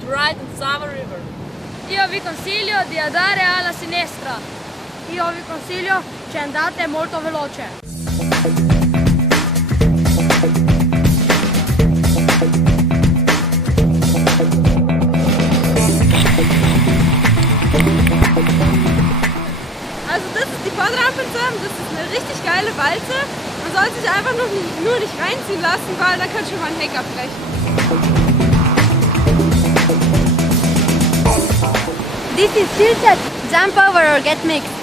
to ride in Sava River. Io vi consiglio di andare alla sinistra. Io vi consiglio di andare molto veloce. Also das ist die Vorderrampensam, das ist eine richtig geile Walze. Man soll sich einfach nur nicht reinziehen lassen, weil da könnte schon mal ein Heck abbrechen. This is tilted. Jump over or get mixed.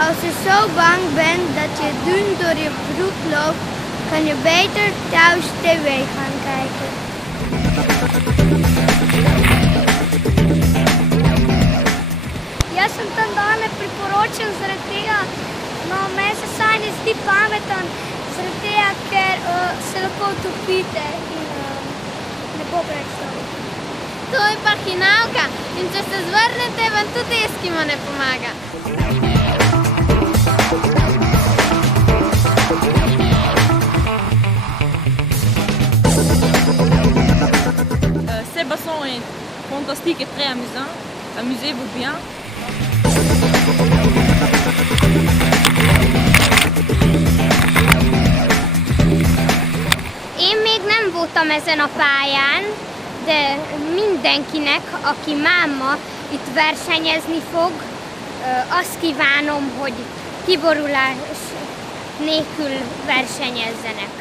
Als je zo bang bent dat je dun door je broek loopt, kan je beter thuis tv gaan kijken. Jaz sem tam dal ne priporočam zaradi tega, no meni se saj ne zdi pameten, zaradi tega, ker se lahko utopite in ne bo preveč slabo. To je pa hinavka in če se zvrnete, vam tudi Eskimo ne pomaga. Ce bassin est fantastique et très amusant. Amusez-vous bien. Én még nem voltam ezen a pályán, de mindenkinek, aki máma itt versenyezni fog, azt kívánom, hogy kiborulás nélkül versenyezzenek.